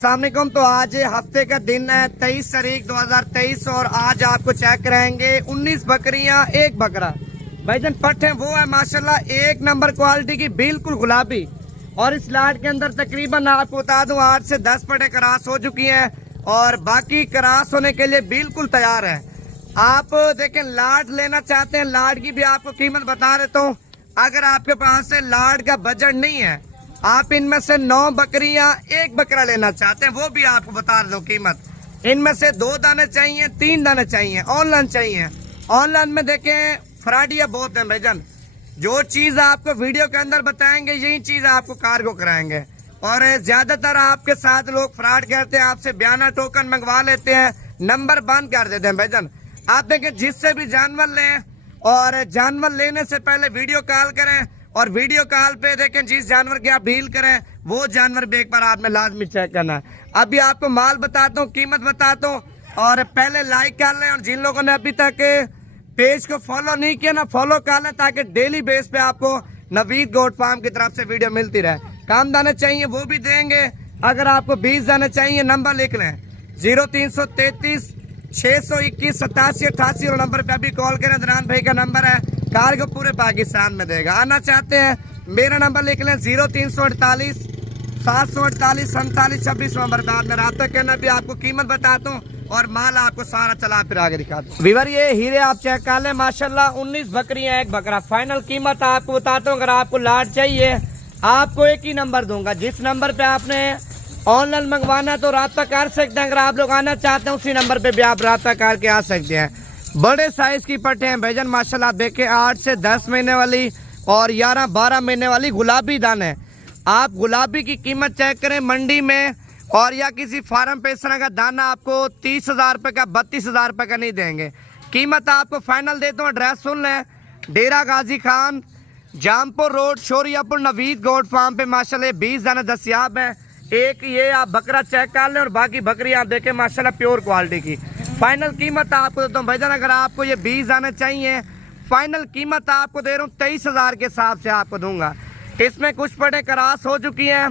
अस्सलामुअलैकुम। तो आज हफ्ते का दिन है 23 तारीख 2023 और आज आपको चेक कराएंगे 19 बकरियां एक बकरा। भाईजान पट्टे वो है माशाल्लाह एक नंबर क्वालिटी की, बिल्कुल गुलाबी। और इस लाट के अंदर तकरीबन आपको बता दूं 8 से 10 पट्टे क्रॉस हो चुकी हैं और बाकी क्रॉस होने के लिए बिल्कुल तैयार है। आप देखें लाट लेना चाहते हैं, लाट की भी आपको कीमत बता देता हूँ। अगर आपके पास से लाट का बजट नहीं है, आप इनमें से 9 बकरियां एक बकरा लेना चाहते हैं, वो भी आपको बता दो कीमत। इनमें से 2 दाने चाहिए, 3 दाने चाहिए, ऑनलाइन चाहिए। ऑनलाइन में देखें फ्रॉडिया बहुत है भाईजान, जो चीज आपको वीडियो के अंदर बताएंगे यही चीज आपको कार्गो कराएंगे। और ज्यादातर आपके साथ लोग फ्रॉड करते हैं, आपसे बयाना टोकन मंगवा लेते हैं, नंबर बंद कर देते हैं भाईजान। आप देखें जिससे भी जानवर लें और जानवर लेने से पहले वीडियो कॉल करें और वीडियो कॉल पे देखें जिस जानवर की आप डील करें वो जानवर भी एक बार आपने लाजमी चेक करना है। अभी आपको माल बताता हूँ, कीमत बताता हूँ और पहले लाइक कर लें। और जिन लोगों ने अभी तक पेज को फॉलो नहीं किया ना, फॉलो कर लें ताकि डेली बेस पे आपको नवीद गोट फार्म की तरफ से वीडियो मिलती रहे। काम दाने चाहिए वो भी देंगे। अगर आपको 20 दाने चाहिए नंबर लिख लें 0333 621 87 88 और नंबर पे अभी कॉल करें। दरान भाई का नंबर है, कार्गो पूरे पाकिस्तान में देगा। आना चाहते हैं मेरा नंबर लिख लें 0348 748 47 26 नंबर पे आपने रब्ता करना। भी आपको कीमत बताता हूँ और माल आपको सारा चला फिर आगे दिखाता हूँ। वीवर ये हीरे आप चेक कर लें माशाल्लाह 19 बकरियां एक बकरा। फाइनल कीमत आपको बताता हूँ। अगर आपको लाट चाहिए आपको एक ही नंबर दूंगा, जिस नंबर पे आपने ऑनलाइन मंगवाना तो राब्ता कर सकते हैं। अगर आप लोग आना चाहते हैं उसी नंबर पे भी आप राब्ता करके आ सकते हैं। बड़े साइज की पट्टे हैं भाईजान माशाल्लाह। देखे 8 से 10 महीने वाली और 11-12 महीने वाली गुलाबी दाने। आप गुलाबी की कीमत चेक करें मंडी में और या किसी फार्म पे इस तरह का दाना आपको 30,000 रुपये का 32,000 रुपये का नहीं देंगे। कीमत आपको फाइनल देता हूँ। एड्रेस सुन लें, Dera Ghazi Khan, Jampur road, Shoriapur, Naveed goat farm पे माशाल्लाह 20 दाने दस्याब हैं। एक ये आप बकरा चेक कर लें और बाकी बकरी आप देखें माशाल्लाह प्योर क्वालिटी की। फाइनल कीमत आपको देता हूँ भाईजान। अगर आपको ये 20 दाने चाहिए फाइनल कीमत आपको दे रहा हूँ 23,000 के हिसाब से आपको दूंगा। इसमें कुछ पट्टे क्रॉस हो चुकी हैं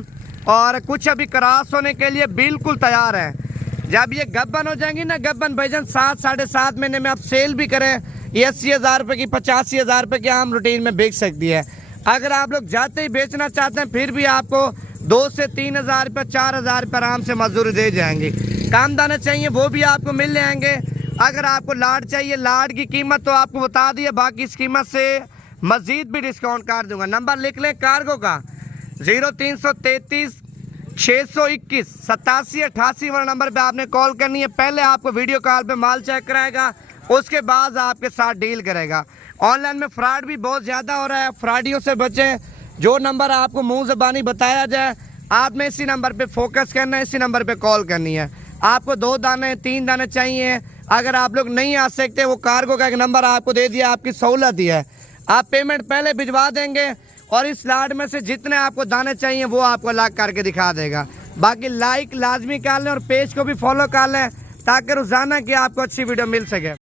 और कुछ अभी क्रॉस होने के लिए बिल्कुल तैयार है। जब ये गब्बन हो जाएंगी ना, गब्बन भाईजान 7 साढ़े 7 महीने में आप सेल भी करें ये 80,000 रुपये की 85,000 रुपये की आम रूटीन में बेच सकती है। अगर आप लोग जाते ही बेचना चाहते हैं फिर भी आपको 2 से 3,000 रुपये 4,000 रुपये आराम से मजदूरी दे जाएंगी। काम दाने चाहिए वो भी आपको मिल जाएंगे। अगर आपको लाट चाहिए, लाट की कीमत तो आपको बता दी है, बाकी इस कीमत से मजीद भी डिस्काउंट कर दूंगा। नंबर लिख लें कार्गो का 0333 621 87 88 वाला नंबर पे आपने कॉल करनी है। पहले आपको वीडियो कॉल पे माल चेक कराएगा, उसके बाद आपके साथ डील करेगा। ऑनलाइन में फ्रॉड भी बहुत ज़्यादा हो रहा है, फ्रॉडियों से बचें। जो नंबर आपको मुंह ज़बानी बताया जाए आपने इसी नंबर पे फोकस करना है, इसी नंबर पे कॉल करनी है। आपको 2 दाने 3 दाने चाहिए, अगर आप लोग नहीं आ सकते वो कार्गो का एक नंबर आपको दे दिया, आपकी सहूलत ही है। आप पेमेंट पहले भिजवा देंगे और इस लाट में से जितने आपको दाने चाहिए वो आपको अलग करके दिखा देगा। बाकी लाइक लाजमी कर लें और पेज को भी फॉलो कर लें ताकि रोजाना की आपको अच्छी वीडियो मिल सके।